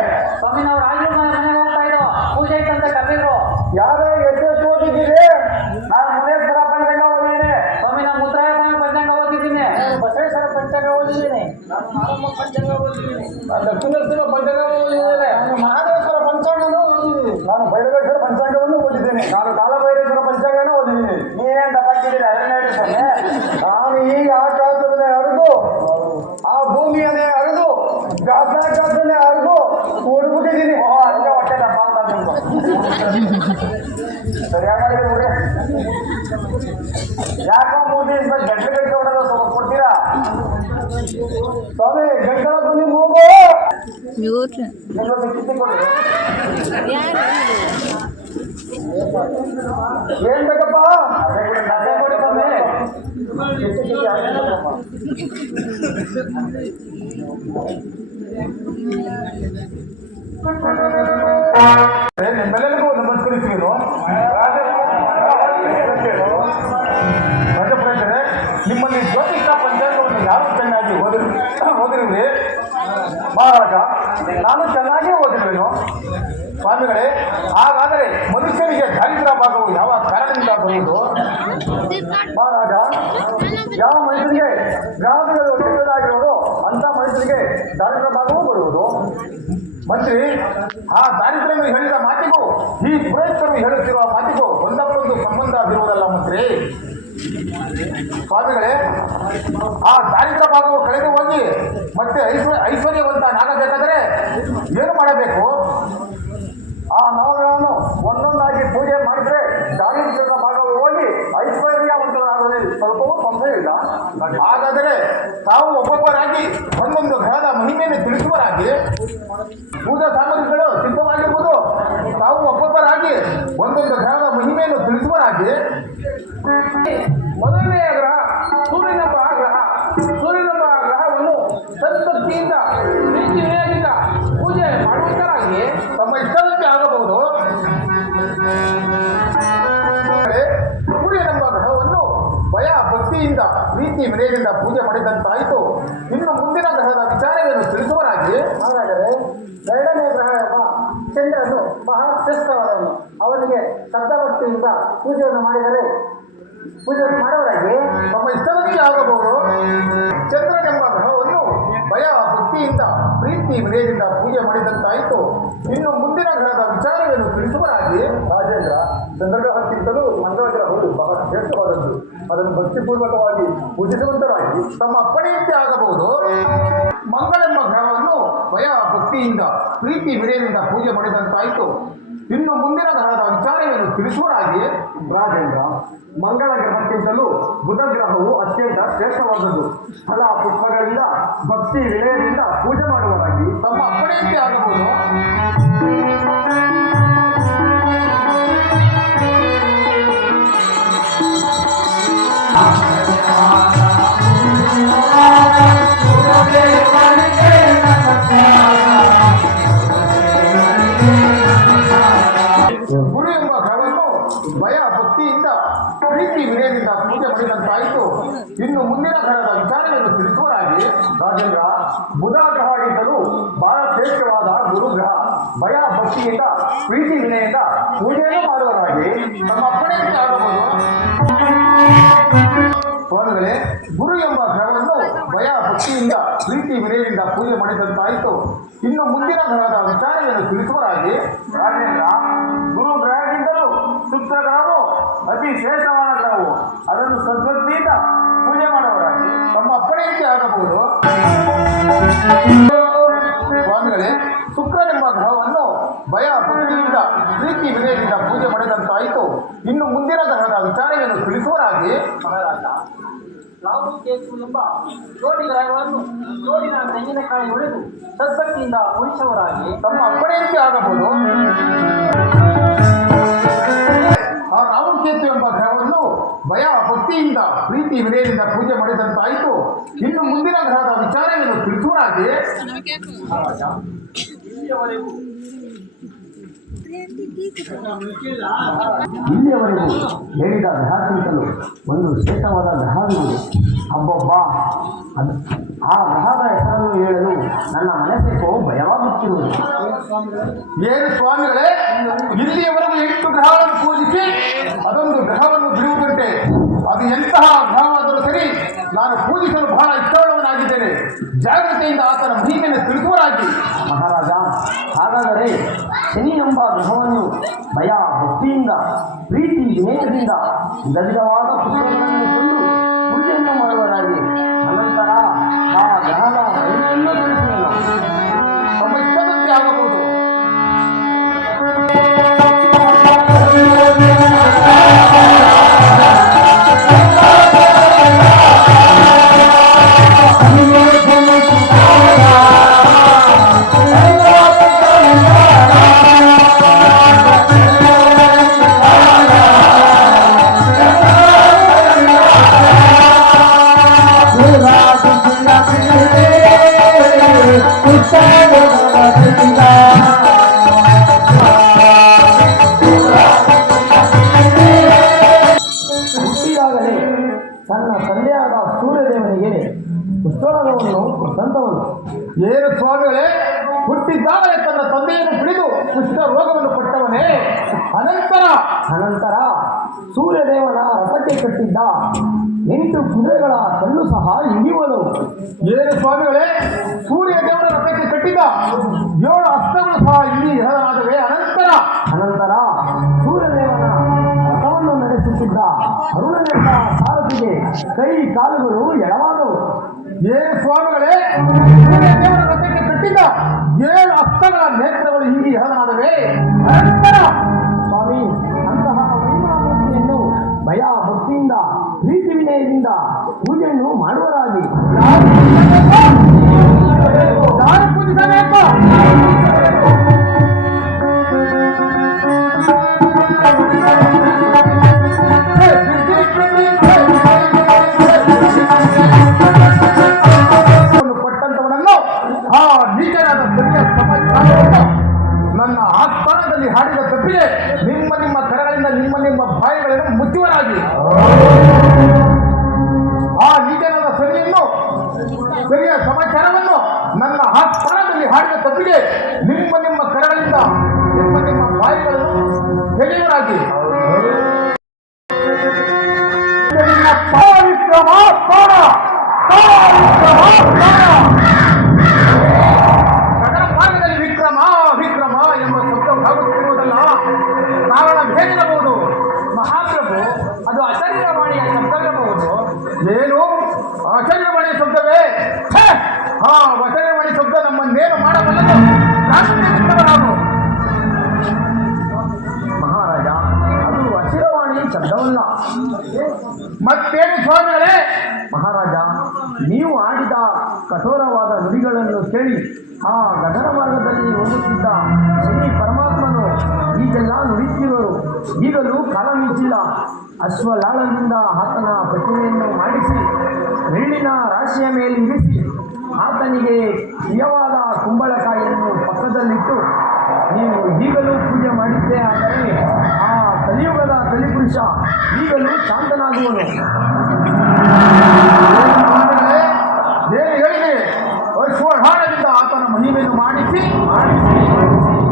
ಸ್ವಾಮಿ, ನಾವು ರಾಜರು ಮನೆಗೆ ಹೋಗ್ತಾ ಇದ್ದೋ, ಪೂಜೆ ಐತಂತ ಕರೆದಿದ್ರು. ಯಾರು ಎಷ್ಟು ಓದಿದ್ದೀರಿ? ನಾನು ಮುನೇಶ್ವರ ಪಂಚಾಂಗ ಓದಿದ್ದೀನಿ. ಸ್ವಾಮಿ, ನಾನು ಮುದ್ರಾಯ ಸ್ವಾಮಿ ಪಂಚಾಂಗ ಓದಿದ್ದೀನಿ. ಬಸವೇಶ್ವರ ಪಂಚಾಂಗ ಓದಿದ್ದೀನಿ. ನಾನು ಮಾರಮ್ಮ ಪಂಚಾಂಗ ಓದಿದ್ದೀನಿ. ದಕ್ಷಿಣೇಶ್ವರ ಪಂಚಾಂಗ ಓದಿದ್ದೇನೆ. ನಾನು ಮಹಾದೇಶ್ವರ ಪಂಚಾಂಗನೂ ಓದಿದ್ದೀನಿ. ನಾನು ಭೈರವೇಶ್ವರ ಪಂಚಾಂಗವನ್ನು ಓದಿದ್ದೇನೆ. ನಾನು ಕಾಲಭೈರೇಶ್ವರ ಪಂಚಾಂಗನೂ ಓದಿದ್ದೀನಿ. ನೀನೇನು ತಪ್ಪಾಗಿದ್ದೀರಿ ಅದನ್ನ ಹೇಳಿ ಸ್ವಾಮಿ. ನಾನು ಈಗ ಆಕಾಶದಲ್ಲೇ ಹರಿದು, ಆ ಭೂಮಿಯನ್ನೇ ಹರಿದು, ಗಾಸಾಕಾಶದಲ್ಲೇ ಹರಿದು ಓಡ್ಬಿಟ್ಟಿದ್ದೀನಿ. ಓ, ಅದಕ್ಕೆ ಹೊಟ್ಟೆ ದಪ್ಪ ಅಂತ ನಿಮ್ಗೆ. ಸರಿಯಾಗಿ ನೋಡಿ. ಯಾಕೋ 3 ದಿವಸ ಗಂಟೆ ಹೊಡೆದು ಕೊಡ್ತೀರಾ? ಸ್ವಾಮಿ, ಗಂಟಲ ಬಂದು ಮೂಗು ಇನ್ನೊಂದು ಕಿತ್ತಿಕೊಳ್ಳಿ. ಏನ್ ಬೇಕಪ್ಪ? ನಸೆ ಕೊಡಿ ಬನ್ನಿ. ಕಿತ್ತಿ ಹಾಕಿದ್ದೀರಪ್ಪ. ನಿಮ್ಮೆಲ್ಲರಿಗೂ ನಮಸ್ಕರಿಸುವುದು. ರಾಜಪ್ರಜರೇ, ನಿಮ್ಮಲ್ಲಿ ಜ್ಯೋತಿಷ ಪಂಚಾಂಗವನ್ನು ಯಾರು ಚೆನ್ನಾಗಿ ಓದಿರುವೆ? ಮಹಾರಾಜ, ನಾನು ಚೆನ್ನಾಗಿ ಓದಿರುವೆನು ಸ್ವಾಮಿಗಳೇ. ಹಾಗಾದರೆ ಮನುಷ್ಯನಿಗೆ ದಾರಿದ್ರ್ಯ ಭಾಗವು ಯಾವ ಕಾರಣದಿಂದ ಬರುವುದು? ಮಹಾರಾಜ, ಯಾವ ಮನುಷ್ಯನಿಗೆ ಗ್ರಾಹಕಗಳು ಒಳ್ಳೆಯದಾಗಿರೋದು ಅಂತ ಮನುಷ್ಯನಿಗೆ ದಾರಿದ್ರ್ಯ ಭಾಗವೂ ಬರುವುದು. ಮಂತ್ರಿ, ಆ ದಾರಿದ್ರ್ಯವನ್ನು ಹೇಳಿದ ಮಾತಿಗೂ ಈ ಪುರೋಹಿತರು ಹೇಳುತ್ತಿರುವ ಮಾತಿಗೂ ಒಂದಕ್ಕೊಂದು ಸಂಬಂಧ ಇರುವುದಲ್ಲ ಮಂತ್ರಿ. ಸ್ವಾಮಿಗಳೇ, ಆ ದಾರಿದ್ರ್ಯ ಭಾಗವು ಕಳೆದು ಹೋಗಿ ಮತ್ತೆ ಐಶ್ವರ್ಯವಂತನಾಗಬೇಕಾದರೆ ಏನು ಮಾಡಬೇಕು? ಆ ನಾವುಗಳನ್ನು ಒಂದೊಂದಾಗಿ ಪೂಜೆ ಮಾಡಿದ್ರೆ ದಾರಿದ್ರ್ಯದ ಭಾಗವು ಹೋಗಿ ಐಶ್ವರ್ಯವಂತನಾಗಲಿ ಸ್ವಲ್ಪವೂ ತೊಂದರೆ ಇಲ್ಲ. ಹಾಗಾದರೆ ತಾವು ಒಬ್ಬೊಬ್ಬರಾಗಿ ಒಂದೊಂದು ಗ್ರಹದ ಮಹಿಮೆಯನ್ನು ತಿಳಿಸುವರಾಗಿ ಪೂಜಾ ಸಾಮಗ್ರಿಗಳು ಸಿದ್ಧವಾಗಿರುವುದು. ತಾವು ಒಬ್ಬೊಬ್ಬರಾಗಿ ಒಂದೊಂದು ಗ್ರಹದ ಮಹಿಮೆಯನ್ನು ತಿಳಿಸುವರಾಗಿ ಮೊದಲನೆಯ ಗ್ರಹ ಸೂರ್ಯನೆಂಬ ಗ್ರಹ. ಸೂರ್ಯನೆಂಬ ಗ್ರಹವನ್ನು ಸದ್ಭಕ್ತಿಯಿಂದ ಪ್ರೀತಿ ವಿನಯದಿಂದ ಪೂಜೆ ಮಾಡುವುದರಾಗಿ ತಮ್ಮ ಇಷ್ಟದಂತೆ ಆಗಬಹುದು. ಸೂರ್ಯನೆಂಬ ಗ್ರಹವನ್ನು ಭಯ ಭಕ್ತಿಯಿಂದ ಪ್ರೀತಿ ವಿನಯದಿಂದ ಪೂಜೆ ಮಾಡಿದಂತಾಯಿತು. ಇನ್ನು ಮುಂದಿನ ಗ್ರಹದ ವಿಚಾರವನ್ನು ತಿಳಿಸುವರಾಗಿ ಹಾಗಾದರೆ ಎರಡನೇ ಗ್ರಹ ಎಂಬ ಚಂದ್ರನು ಮಹಾಶ್ರೇಷ್ಠವಾದವನು. ಅವನಿಗೆ ಶ್ರದ್ಧಾಭಕ್ತಿಯಿಂದ ಪೂಜೆಯನ್ನು ಮಾಡುವವರಾಗಿ ತಮ್ಮ ಇಷ್ಟದಂತೆ ಆಗಬಹುದು. ಚಂದ್ರನೆಂಬ ಗ್ರಹವನ್ನು ಭಯ ಭಕ್ತಿಯಿಂದ ಪ್ರೀತಿ ವಿನಯದಿಂದ ಪೂಜೆ ಮಾಡಿದಂತಾಯಿತು. ಇನ್ನು ಮುಂದಿನ ಗ್ರಹದ ವಿಚಾರವನ್ನು ತಿಳಿಸುವರಾಗಿ ರಾಜೇಂದ್ರ, ಚಂದ್ರಗ್ರಹಕ್ಕಿಂತಲೂ ಮಂಗಳ ಗ್ರಹವು ಬಹಳ ಶ್ರೇಷ್ಠವಾದದ್ದು. ಅದನ್ನು ಭಕ್ತಿಪೂರ್ವಕವಾಗಿ ಪೂಜಿಸುವಂತರಾಗಿ ತಮ್ಮ ಅಪ್ಪಣೆಯಂತೆ ಆಗಬಹುದು. ಮಂಗಳೆಂಬ ಗ್ರಹವನ್ನು ಭಯ ಭಕ್ತಿಯಿಂದ ಪ್ರೀತಿ ವಿನಯದಿಂದ ಪೂಜೆ ಮಾಡಿದಂತಾಯಿತು. ಇನ್ನು ಮುಂದಿನ ಗ್ರಹದ ವಿಚಾರವನ್ನು ತಿಳಿಸುವರಾಗಿ ರಾಜೇಂದ್ರ, ಮಂಗಳ ಗ್ರಹಕ್ಕಿಂತಲೂ ಬುಧ ಗ್ರಹವು ಅತ್ಯಂತ ಶ್ರೇಷ್ಠವಾದದ್ದು. ಫಲ ಪುಷ್ಪಗಳಿಂದ ಭಕ್ತಿ ವಿನಯದಿಂದ ಪೂಜೆ ಮಾಡುವರಾಗಿ ತಮ್ಮ ಅಪ್ಪಣೆಯಂತೆ ಆಗಬಹುದು. ಗುರು ಎಂಬ ಗ್ರಹವನ್ನು ಭಯ ಭಕ್ತಿಯಿಂದ ಪ್ರೀತಿ ವಿನಯದಿಂದ ಪೂಜೆ ಮಾಡಿದಂತಾಯಿತು. ಇನ್ನು ಮುಂದಿನ ಗ್ರಹದ ವಿಚಾರವನ್ನು ತಿಳಿಸುವರಾಗಿ ರಾಜೇಂದ್ರ, ಬುಧ ಗ್ರಹಕ್ಕಿಂತಲೂ ಬಹಳ ಶ್ರೇಷ್ಠವಾದ ಗುರು ಗ್ರಹ. ಭಯ ಭಕ್ತಿಯಿಂದ ಪ್ರೀತಿ ವಿನಯದಿಂದ ಪೂಜೆಯನ್ನು ಮಾಡುವರಾಗಿ ತಮ್ಮ ಅಪ್ಪಣೆಯಂತೆ ಆಗಬಹುದು. ಸ್ವಾಮಿಗಳೇ, ಗುರು ಎಂಬ ಗ್ರಹವನ್ನು ಭಯ ಭಕ್ತಿಯಿಂದ ಪ್ರೀತಿ ವಿನಯದಿಂದ ಪೂಜೆ ಮಾಡಿದಂತಾಯಿತು. ಇನ್ನು ಮುಂದಿನ ಗ್ರಹದ ವಿಚಾರವನ್ನು ತಿಳಿಸುವರಾಗಿ ರಾಜೇಂದ್ರ, ಗುರು ಗ್ರಹಕ್ಕಿಂತಲೂ ಶುಕ್ರ ಗ್ರಹವು ಅತಿ ಶ್ರೇಷ್ಠವಾದ ಗ್ರಹವು. ಅದನ್ನು ಸದ್ಭಕ್ತಿಯಿಂದ ಪೂಜೆ ಮಾಡುವರಾಗಿ ತಮ್ಮ ಅಪ್ಪಣೆಯಂತೆ ಆಗಬಹುದು. ಸ್ವಾಮಿಗಳೇ, ಶುಕ್ರನೆಂಬ ಗ್ರಹವನ್ನು ಭಯ ಭಕ್ತಿಯಿಂದ ಪ್ರೀತಿ ವಿನಯದಿಂದ ಪೂಜೆ ಮಾಡಿದಂತಾಯಿತು. ಇನ್ನು ಮುಂದಿನ ಗ್ರಹದ ವಿಚಾರವನ್ನು ತಿಳಿಸುವರಾಗಿ ಮಹಾರಾಜ, ರಾಹು ಕೇತು ಎಂಬ ಜೋಡಿ ಗ್ರಹಗಳನ್ನು ಜೋಡಿನ ತೆಂಗಿನಕಾಯಿ ಹೊಡೆದು ಸದ್ಭಕ್ತಿಯಿಂದ ಉಳಿಸುವರಾಗಿ ತಮ್ಮ ಅಪ್ಪಣೆಯಂತೆ ಆಗಬಹುದು. ಆ ರಾಹುಕೇತು ಎಂಬ ಗ್ರಹವನ್ನು ಭಯ ಭಕ್ತಿಯಿಂದ ಪ್ರೀತಿ ವಿನಯದಿಂದ ಪೂಜೆ ಮಾಡಿದಂತಾಯಿತು. ಇನ್ನು ಮುಂದಿನ ಗ್ರಹದ ವಿಚಾರವನ್ನು ತಿಳಿಸುವರಾಗಿ ಇಲ್ಲಿಯವರೆಗೂ ಹೇಳಿದ ಗ್ರಹಕ್ಕಿಂತಲೂ ಒಂದು ಶ್ರೇಷ್ಠವಾದ ಗ್ರಹವಿದೆ. ಹಬ್ಬೊಬ್ಬ ಆ ಗ್ರಹದ ಹೆಸರನ್ನು ಹೇಳಲು ನನ್ನ ಮನಸ್ಸಿಗೂ ಭಯವಾಗುತ್ತಿರುವುದು. ಏನು ಸ್ವಾಮಿಗಳೇ, ಇಲ್ಲಿಯವರೆಗೂ 8 ಗ್ರಹಗಳನ್ನು ಪೂಜಿಸಿ ಅದೊಂದು ಗ್ರಹವನ್ನು ಬಿಡುವುದಂತೆ. ಅದು ಎಂತಹ ಗ್ರಹವಾದರೂ ಸರಿ, ನಾನು ಪೂಜಿಸಲು ಬಹಳ ಇಷ್ಟವುಳ್ಳವನಾಗಿದ್ದೇನೆ. ಜಾಗ್ರತೆಯಿಂದ ಆತನ ಮಹಿಮೆಯನ್ನು ತಿಳಿಸುವರಾಗಿ ಮಹಾರಾಜ, ಹಾಗಾದರೆ ಶನಿ ಎಂಬ ಗ್ರಹವನ್ನು ಭಯ ಭಕ್ತಿಯಿಂದ ಪ್ರೀತಿ ವಿನಯದಿಂದ ವಿಧವಿಧವಾದ ಪುಸ್ತಕಗಳನ್ನು ಕೊಂಡು ಪೂಜೆಯನ್ನು ಮಾಡುವರಾಗಿ ಅನಂತರ ಆ ಗ್ರಹದ ಮಹಿಮೆಯನ್ನು ತಿಳಿಸುವೆನು. ತಮ್ಮ ಇಷ್ಟದಂತೆ ಆಗಬಹುದು. Hey! ತನ್ನ ತಂದೆಯಾದ ಸೂರ್ಯದೇವನಿಗೆ ಕುಷ್ಠರೋಗವನ್ನು ಕೊಟ್ಟಂತವನು. ಏನು ಸ್ವಾಮಿಗಳೇ, ಹುಟ್ಟಿದ್ದಾಗಲೇ ತನ್ನ ತಂದೆಯನ್ನು ಹಿಡಿದು ಕುಷ್ಠ ರೋಗವನ್ನು ಕೊಟ್ಟವನೇ. ಅನಂತರ ಸೂರ್ಯದೇವನ ರಥಕ್ಕೆ ಕಟ್ಟಿದ್ದ 8 ಕುದುರೆಗಳ ಕಲ್ಲು ಸಹ ಹಿಡಿಯುವನು. ಏನು ಸ್ವಾಮಿಗಳೇ, ಸೂರ್ಯ ದೇವರ ರಥಕ್ಕೆ ಕಟ್ಟಿದ 7 ಹಸ್ತಗಳು ಸಹ ಇಲ್ಲಿ ಹೆಸರಾದವೇ. ಅನಂತರ ಸೂರ್ಯದೇವನ ರಥವನ್ನು ನಡೆಸುತ್ತಿದ್ದ ಅರುಣನೆಂಬ ಸಾರಥಿಗೆ ಕೈ ಕಾಲುಗಳು ಎಡವಾದವು. ಏನು ಸ್ವಾಮಿಗಳೇ, ಸೂರ್ಯ ದೇವರ ರಥಕ್ಕೆ ಕಟ್ಟಿದ 7 ಹಸ್ತಗಳ ನೇತ್ರಗಳು ಇಲ್ಲಿ ಹೆಸರಾದವೇ. ಸ್ವಾಮಿ, ಅಂತಹ ಮಹಿಮಾಮೂರ್ತಿಯನ್ನು ಭಯ ಭಕ್ತಿಯಿಂದ ಪ್ರೀತಿ ವಿನಯದಿಂದ ಪೂಜೆಯನ್ನು ಮಾಡುವರಾಗಿ. ಯಾರು ಪೂಜಿಸಬೇಕು? ಕೊಟ್ಟಂತವನನ್ನು ಆ ನೀಚನಾದ ಸರಿಯ ಸಮಾಜವನ್ನು ನನ್ನ ಆಸ್ಥಾನದಲ್ಲಿ ಹಾಡಿದ ತಪ್ಪಿಗೆ ನಿಮ್ಮ ಕರಗಳಿಂದ ನಿಮ್ಮ ಬಾಯಿಗಳನ್ನು ಮುಚ್ಚುವರಾಗಿ. ಆ ನೀಚನಾದ ಸರಿಯ ಸಮಾಚಾರವನ್ನು ನನ್ನ ಆಸ್ಥಾನದಲ್ಲಿ ಹಾಡಿದ ತಪ್ಪಿಗೆ ನಿಮ್ಮ ಕರಗಳಿಂದ ನಿಮ್ಮ ಬಾಯಿಗಳನ್ನು ತೆಗೆಯುವರಾಗಿ. ಗಗನ ಮಾರ್ಗದಲ್ಲಿ ವಿಕ್ರಮ ವಿಕ್ರಮ ಎಂಬ ಶಬ್ದವಾಗುತ್ತಿರುವುದಲ್ಲ, ಕಾರಣ ಹೇಗಿರಬಹುದು? ಮಹಾಪ್ರಭು, ಅದು ಅಶರೀರವಾಣಿಯ ಶಬ್ದವಿರಬಹುದು. ಏನು ಅಶರೀರವಾಣಿ ಶಬ್ದವೇ? ಆ ಅಶರೀರವಾಣಿ ಶಬ್ದ ನಮ್ಮನ್ನೇನು ಮಾಡಬಲ್ಲದು? ನಾವು ಮಹಾರಾಜ, ಅದು ಅಶಿರವಾಣಿ ಶಬ್ದವಲ್ಲ. ಮತ್ತೇನು ಸ್ವಾಮಿಗಳೇ? ಮಹಾರಾಜ, ನೀವು ಆಡಿದ ಕಠೋರವಾದ ನುಡಿಗಳನ್ನು ಕೇಳಿ ಆ ಗಗನ ಮಾರ್ಗದಲ್ಲಿ ಹೋಗುತ್ತಿದ್ದ ಶ್ರೀ ಪರಮಾತ್ಮನು ಈಗೆಲ್ಲ ನುಡಿಯುತ್ತಿರುವರು. ಈಗಲೂ ಕಾಲ ಮಿಂಚಿಲ್ಲ. ಅಶ್ವಲಾಳದಿಂದ ಆತನ ಪ್ರತಿಮೆಯನ್ನು ಮಾಡಿಸಿ ಬೆಳ್ಳಿನ ರಾಶಿಯ ಮೇಲೆ ಇರಿಸಿ ಆತನಿಗೆ ಪ್ರಿಯವಾದ ಕುಂಬಳಕಾಯಿಯನ್ನು ಪಕ್ಕದಲ್ಲಿಟ್ಟು ನೀವು ಈಗಲೂ ಪೂಜೆ ಮಾಡಿದ್ದೇ ಆದರೆ ಆ ಕಲಿಯುಗದ ಕಲಿಪುರುಷ ಈಗಲೂ ಶಾಂತನಾಗುವನು. ಏನು ಹೇಳಿದೆ? ಅಶ್ವಹಾರದಿಂದ ಆತನ ಮಹಿಮೆಯನ್ನು ಮಾಡಿಸಿ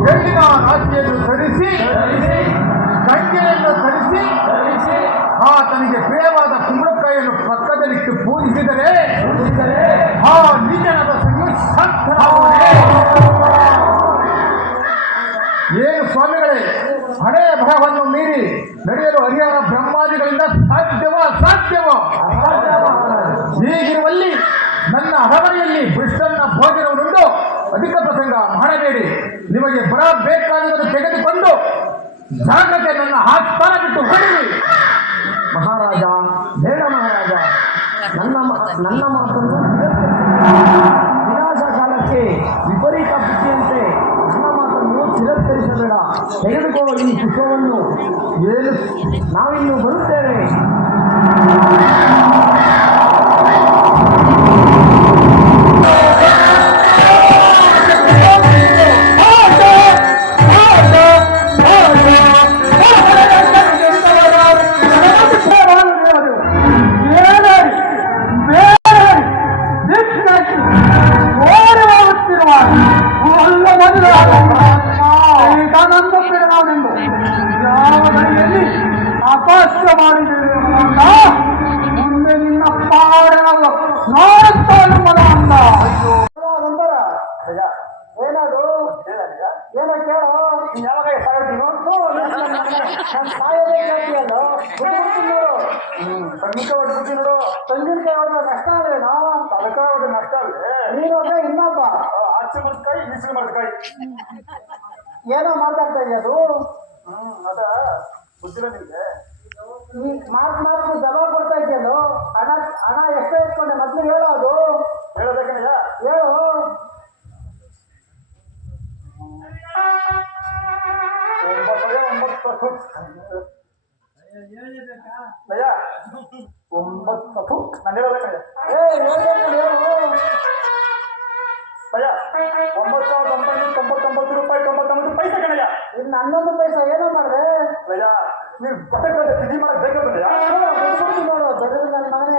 ಬೆಳ್ಳಿನ ರಾಶಿಯನ್ನು ಧರಿಸಿ ಗಂಗೆಯನ್ನು ಧರಿಸಿ ಆತನಿಗೆ ಪ್ರಿಯವಾದ ಕುಂಬಳಕಾಯಿಯನ್ನು ಪಕ್ಕದಲ್ಲಿಟ್ಟು ಪೂಜಿಸಿದರೆ ಆ ನಿಜನಾದ ಸಂಯುಕ್ತನಾಗುವನೇ. ಏನು ಸ್ವಾಮಿಗಳೇ, ಹಳೆಯ ಭಯವನ್ನು ಮೀರಿ ನಡೆಯಲು ಹರಿಹರ ಬ್ರಹ್ಮಾದಿಗಳಿಂದ ಸಾಧ್ಯವೋ ಅಸಾಧ್ಯವೋ? ಹೀಗಿರುವಲ್ಲಿ ನನ್ನ ಹರವರಿಯಲ್ಲಿ ಭ್ರಷ್ಟನ್ನ ಭೋಜನವನ್ನುಂಡು ಅಧಿಕ ಪ್ರಸಂಗ ಮಾಡಬೇಡಿ. ನಿಮಗೆ ಬರಬೇಕಾಗಿರುವುದು ತೆಗೆದುಕೊಂಡು ಜಾಗಕ್ಕೆ ನನ್ನ ಆಸ್ಥಾನ ಬಿಟ್ಟು ಹೊಡಿರಿ. ಮಹಾರಾಜ, ಬೇಡ ಮಹಾರಾಜ, ನನ್ನ ಮಾತನ್ನು ವಿನಾಶ ಕಾಲಕ್ಕೆ ವಿಪರೀತ ಬುದ್ಧಿಯಂತೆ ನನ್ನ ಮಾತನ್ನು ತಿರಸ್ಕರಿಸಬೇಡ. ತೆಗೆದುಕೊಳ್ಳೋ ಈ ಪುಷ್ಪವನ್ನು. ಏನು? ನಾವಿನ್ನು ಬರುತ್ತೇವೆ. ಅಪಹಾಸ್ಯ ಮಾಡಿದ್ದೇವೆ ಮುಂದೆ ನಿನ್ನ ಪಾಡನಲ್ಲ ನೋಡುತ್ತಾನು ಮನ ಅಂದ. ನಂತರ ಏನದು ಏನೋ ಕೇಳೋ. ಯಾವಾಗ ಸಾಯ್ತೀನೋ ಸಾಯೋದೇ ಕೇಳ್ತೀಯಲ್ಲ. ನೋಡು ಸಂಗೀತವಾಗಿ ಬುದ್ಧಿ ನೋಡು. ಸಂಗೀತಕಾಯಿ ಹೊಡೆದ ನಷ್ಟ ಅಲ್ವೇನೋ? ತಲಕಾಯಿ ಹೊಡೆದ ನಷ್ಟ ಅಲ್ವೇ? ನೀನೊಬ್ಬ ಇನ್ನೊಬ್ಬ ಆಚೆ ಮುಡ್ಕಾಯಿ ಈಚೆ ಮುಡ್ಕಾಯಿ ಏನೋ ಮಾತಾಡ್ತಾ ಇದೆಯದು. ಅದ ಬುದ್ಧಿರೋ ನಿಮಗೆ? ಈ ಮಾತು ಜವಾಬ್ ಕೊಡ್ತಾ ಇದೆಯಲ್ಲ. ಹಣ ಎಷ್ಟೇ ಇಟ್ಕೊಂಡೆ ಮೊದಲು ಹೇಳೋ. ಅದು ಹೇಳೋದಕ್ಕೇನಯ್ಯ? ಹೇಳು. 9 ನಾನು ಹೇಳೋದಕ್ಕಯ್ಯ. ಭಯ 9,999 ರೂಪಾಯಿ 99 ಪೈಸೆ ಕಣಯ್ಯ. ಇನ್ನು 11 ಪೈಸೆ ಏನೋ ಮಾಡಿದೆ ಭಯ. ನೀವು ಕೊಟ್ಟೆ ತಿಥಿ ಮಾಡಕ್ ಬೇಕಾಗ್ತದೆಯಾ? ನೋಡು, ಬರೋದು ನಾನೇ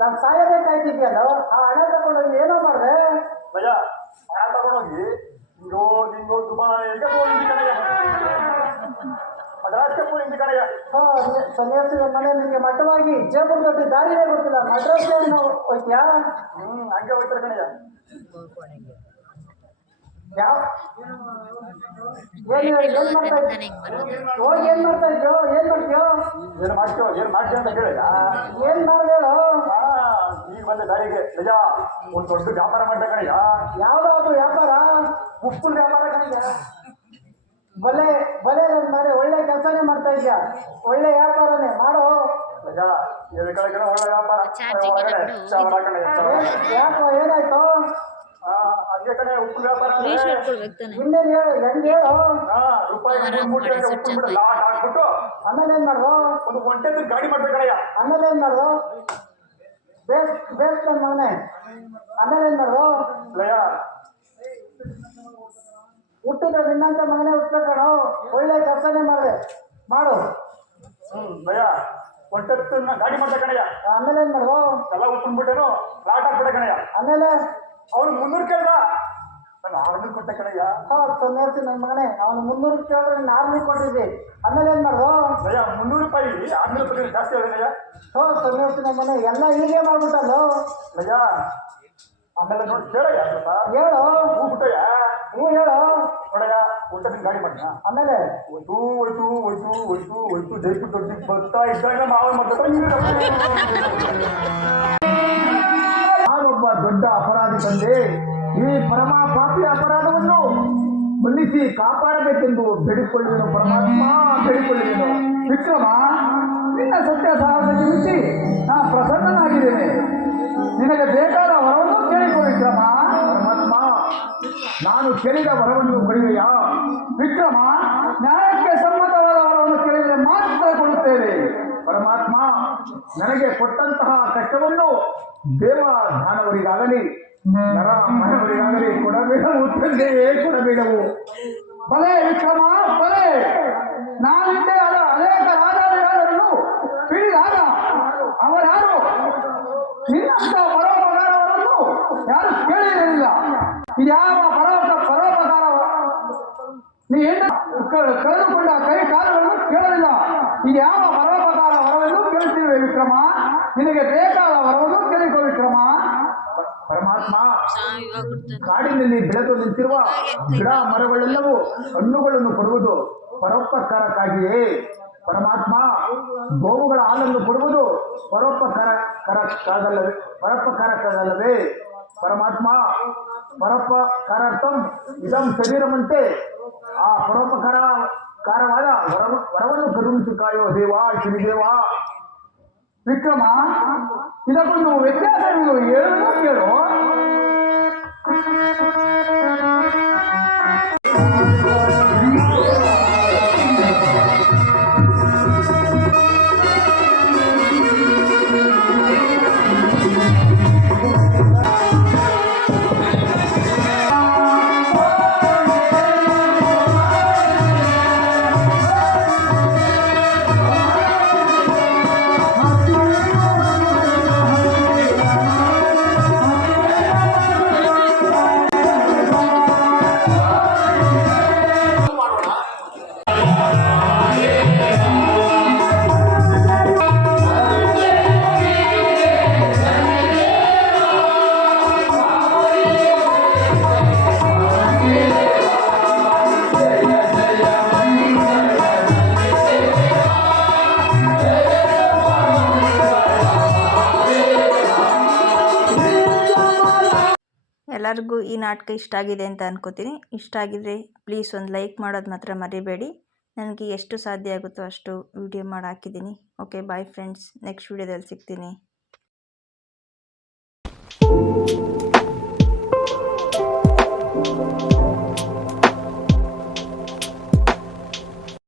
ನಾನು ಸಾಯಬೇಕಾಯ್ತಿದ್ಯಲ್ಲ, ಆ ಹಣ ತಗೊಂಡೋಗಿ ಏನೋ ಮಾಡಿದೆ. ಭಯ ಹಣ ತಗೊಂಡೋಗಿ ಹಿಂಗೋ ದುಬಾಯಿಗೆ ಹೋಗಿ ಕಣಯ್ಯ, ಮದ್ರಾಸ್ಗೆ ಹೋಗಿ ಕಣಯ್ಯ. ಸನ್ಯಾಸಿನ ಮನೆ ನಿಮಗೆ ಮಟ್ಟವಾಗಿ ಜೇಬುಲ್ ದೊಡ್ಡ ದಾರಿನೇ ಗೊತ್ತಿಲ್ಲ, ಮದ್ರಾಸ್ಗೆ ಹೋಯ್ತ್ಯಾ? ಹಂಗೆ ಹೋಗ್ತಾರೆ ಕಣಯ್ಯ. ಯಾವ ಏನ್ ಮಾಡ್ತಾ ಇದ್ದೆ? ಹೋಗಿ ಏನ್ ಮಾಡ್ತಾ ಇದ್ಯೋ? ಏನ್ ಮಾಡ್ತೀಯೋ? ಏನ್ ಮಾಡ್ತೀಯ ಅಂತ ಕೇಳಿದ. ಏನ್ ಮಾಡ್ದೆ ಹೇಳು? ಈಗ ಬಂದ ದಾರಿಗೆ ನಿಜ ಒಂದ್ ದೊಡ್ಡ ವ್ಯಾಪಾರ ಮಾಡ್ದೆ ಕಣಯ್ಯ. ಯಾವ್ದಾದ್ರು ವ್ಯಾಪಾರ? ಉಪ್ಪು ವ್ಯಾಪಾರ ಕಣಯ್ಯ. ಬಲೆ ನನ್ ಮೇಲೆ ಒಳ್ಳೆ ಕೆಲಸನೇ ಮಾಡ್ತಾ ಇದ್ಯಾ, ಒಳ್ಳೆ ವ್ಯಾಪಾರನೇ ಮಾಡೋ. ನಿಜ ಏಳು ಕಡೆ ಒಳ್ಳೆ ವ್ಯಾಪಾರ ಒಳಗಡೆ ಯಾಕೋ ಏನಾಯ್ತು? ಹಂಗೆ ಕಡೆ ಉಪ್ಪು ವ್ಯಾಪಾರ ಇನ್ನೇನು ಹೇಳು, ಹೆಂಗೆ ಹೇಳು? ರೂಪಾಯಿ ಉಪ್ಪು ಬಿಡು ಲಾಟ್ ಹಾಕ್ಬಿಟ್ಟು ಆಮೇಲೆ ಏನ್ ಮಾಡ್ದು? ಒಂದು ಒಂಟೆ ಗಾಡಿ ಮಾಡ್ಬೇಕು ಕಣಯ್ಯ. ಆಮೇಲೆ ಏನ್ ಮಾಡ್ದು? ಬೇಸ್ ನನ್ ಮಗನೆ. ಆಮೇಲೆ ಏನ್ ಮಾಡ್ದು? ಹುಟ್ಟಿದ್ರೆ ನಿನ್ನಂತ ಮಗನೇ ಹುಟ್ಬೇಕಣ, ಒಳ್ಳೆ ಕೆಲಸನೇ ಮಾಡಿದೆ ಮಾಡು. ಭಯ ಒಂಟೆ ಗಾಡಿ ಮಾಡ್ದೆ ಕಣಯ್ಯ. ಆಮೇಲೆ ಏನ್ ಮಾಡ್ದು? ಎಲ್ಲ ಉಪ್ಪಿನ್ಬಿಟ್ಟೇನು ಲಾಟ್ ಹಾಕ್ಬಿಟ್ಟೆ ಕಣಯ್ಯ. ಆಮೇಲೆ ಅವ್ನು 300 ಕೇಳ್ದ, ನಾನು 600 ಕೊಟ್ಟೆ ಕಣಯ್ಯ. ಸನ್ಯಾಸಿ ನನ್ನ ಮಗನೇ, ಅವನು 300 ಕೇಳಿದ್ರೆ ನೀನು 600 ಕೊಟ್ಟಿದ್ದಿ. ಆಮೇಲೆ ಏನ್ ಮಾಡ್ದು? ಭಯ 300 ರೂಪಾಯಿ 600 ರೂಪಾಯಿ ಜಾಸ್ತಿ ಆಗಿದೆ ಸನ್ಯಾಸಿ ನಮ್ಮ ಮನೆ ಎಲ್ಲ ಹೀಗೆ ಮಾಡ್ಬಿಟ್ಟಲ್ಲ. ಭಯ ಆಮೇಲೆ ನೋಡಿ ಕೇಳಯ್ಯ ಸ್ವಲ್ಪ ಹೇಳು. ಹೂಬಿಟ್ಟಯ್ಯ ಹ್ಞೂ ಹೇಳು. ನೋಡಯ್ಯ ಊಟದ ಗಾಡಿ ಮಾಡಿದ. ಆಮೇಲೆ ಹೋಯ್ತು ಜೈಪುರ್ ದೊಡ್ಡ ಬರ್ತಾ ಇದ್ದಾಗ ಮಾವ ನಾನೊಬ್ಬ ದೊಡ್ಡ ಅಪರಾಧಿ ತಂದೆ, ಈ ಪರಮ ಪಾಪಿ ಅಪರಾಧವನ್ನು ಮನ್ನಿಸಿ ಕಾಪಾಡಬೇಕೆಂದು ಬೇಡಿಕೊಳ್ಳುವೆನು ಪರಮಾತ್ಮ, ಬೇಡಿಕೊಳ್ಳುವೆನು. ವಿಕ್ರಮ, ನಿನ್ನ ಸತ್ಯ ಸಾಹಸಕ್ಕೆ ಮಿಂಚಿ ನಾನು ಪ್ರಸನ್ನನಾಗಿದ್ದೇನೆ. ನಿನಗೆ ಬೇಕಾದ ವರವನ್ನು ಕೇಳಿಕೊ ವಿಕ್ರಮ. ಪರಮಾತ್ಮ, ನಾನು ಕೇಳಿದ ವರವನ್ನು ಕೊಡುವೆಯಾ? ವಿಕ್ರಮ, ನ್ಯಾಯಕ್ಕೆ ಸಮ್ಮತವಾದ ವರವನ್ನು ಕೇಳಿದರೆ ಮಾತ್ರ ಕೊಡುತ್ತೇವೆ. ಪರಮಾತ್ಮ, ನನಗೆ ಕೊಟ್ಟಂತಹ ಕಷ್ಟವನ್ನು ದೇವ ದಾನವರಿಗಾಗಲಿ ನರ ಮನವರಿಗಾಗಲಿ ಕೊಡಬೇಡವು ತಂದೆಯೇ, ಕೊಡಬೇಡವು. ಬಲೆ ವಿಕ್ರಮ ಬಲೆ, ನಾನಿದ್ದೇ ಆದ ಅನೇಕ ರಾಜರುಗಳನ್ನು ಹಿಡಿದಾಗ ಅವರ್ಯಾರು ನಿನ್ನಂತ ಪರೋಪಕಾರವನ್ನು ಯಾರು ಕೇಳಿರಲಿಲ್ಲ. ಇದ್ಯಾವ ಪರೋಪಕಾರ ನೀ ಕಳೆದುಕೊಂಡ ಕೈ ಕಾಲುಗಳನ್ನು ಕೇಳಲಿಲ್ಲ. ಇದ್ಯಾವ ಪರೋಪಕಾರ ವರವನ್ನು ಕೇಳುತ್ತಿರುವೆ ವಿಕ್ರಮ? ನಿನಗೆ ಬೇಕಾದ ವರವನ್ನು ಕೇಳಿಕೊ ವಿಕ್ರಮ. ಪರಮಾತ್ಮ, ಕಾಡಿನಲ್ಲಿ ಬೆಳೆದು ನಿಂತಿರುವ ಗಿಡ ಮರಗಳೆಲ್ಲವೂ ಹಣ್ಣುಗಳನ್ನು ಕೊಡುವುದು ಪರೋಪಕಾರಕ್ಕಾಗಿಯೇ. ಪರಮಾತ್ಮ, ಗೋವುಗಳ ಹಾಲನ್ನು ಕೊಡುವುದು ಪರೋಪಕಾರಕ್ಕಾಗಲ್ಲವೇ? ಪರಮಾತ್ಮ, ಪರೋಪಕಾರಾರ್ಥಂ ಇದಂ ಶರೀರವಂತೆ, ಆ ಪರೋಪಕಾರವಾದ ವರವನ್ನು ಕರುಣಿಸಿ ಕಾಯೋ ದೇವ ಶ್ರೀದೇವ. ವಿಕ್ರಮ, ಇದಕ್ಕೊಂದು ವ್ಯತ್ಯಾಸವಿದು, ಹೇಳುವುದು ಕೇಳು. ಎಲ್ಲರಿಗೂ ಈ ನಾಟಕ ಇಷ್ಟ ಆಗಿದೆ ಅಂತ ಅನ್ಕೋತೀನಿ. ಇಷ್ಟ ಆಗಿದ್ರೆ ಪ್ಲೀಸ್ ಒಂದು ಲೈಕ್ ಮಾಡೋದು ಮಾತ್ರ ಮರಿಬೇಡಿ. ನನಗೆ ಎಷ್ಟು ಸಾಧ್ಯ ಆಗುತ್ತೋ ಅಷ್ಟು ವಿಡಿಯೋ ಮಾಡಿ ಹಾಕಿದ್ದೀನಿ. ಓಕೆ, ಬಾಯ್ ಫ್ರೆಂಡ್ಸ್, ನೆಕ್ಸ್ಟ್ ವಿಡಿಯೋದಲ್ಲಿ ಸಿಗ್ತೀನಿ.